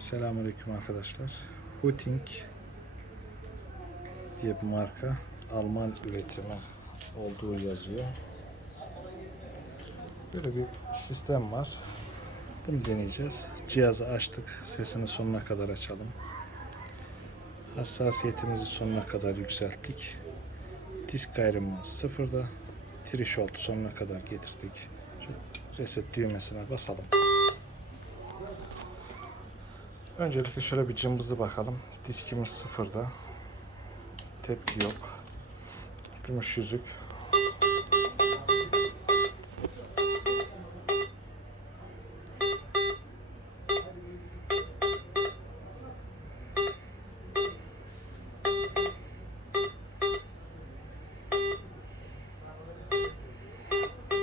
Selamünaleyküm arkadaşlar. Huting diye bir marka. Alman üretimi olduğu yazıyor. Böyle bir sistem var. Bunu deneyeceğiz. Cihazı açtık. Sesini sonuna kadar açalım. Hassasiyetimizi sonuna kadar yükselttik. Disk ayrımımız sıfırda. Threshold sonuna kadar getirdik. Reset düğmesine basalım. Öncelikle şöyle bir cımbızı bakalım. Diskimiz sıfırda. Tepki yok. Gümüş yüzük.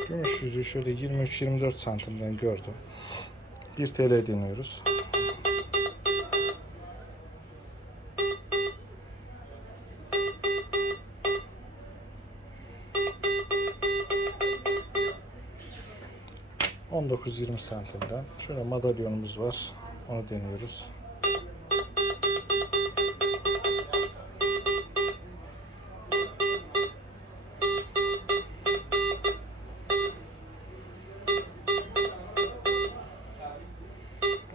Gümüş yüzüğü şöyle 23-24 santimden gördüm. 1 TL deniyoruz. ...19-20 santimden. Şöyle madalyonumuz var. Onu deniyoruz.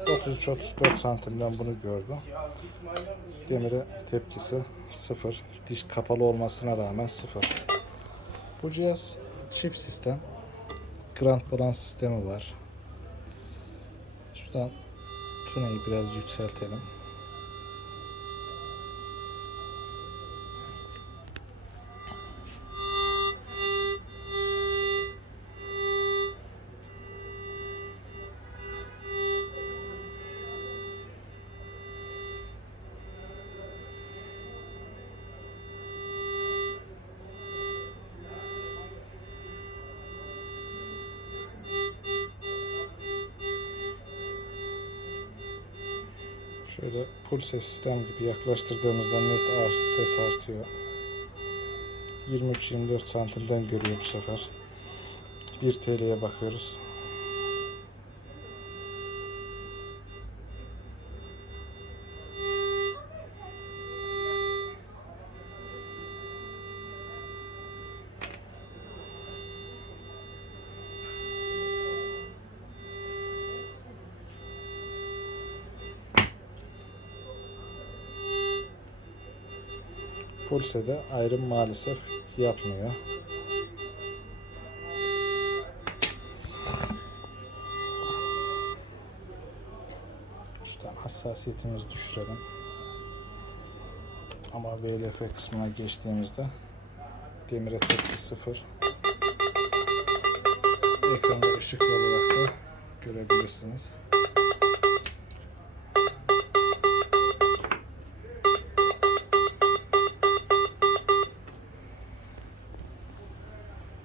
...33-34 santimden bunu gördüm. Demire tepkisi sıfır. Diş kapalı olmasına rağmen sıfır. Bu cihaz çift sistem. Grand balans sistemi var. Şuradan tunayı biraz yükseltelim. Şöyle pulse sistem gibi yaklaştırdığımızda net ağır ses artıyor. 23-24 santimden görüyor bu sefer. 1 TL'ye bakıyoruz. Pulse'de ayrım maalesef yapmıyor. Şuradan hassasiyetimizi düşürelim. Ama VLF kısmına geçtiğimizde demire tepki sıfır. Ekranda ışıklı olarak da görebilirsiniz.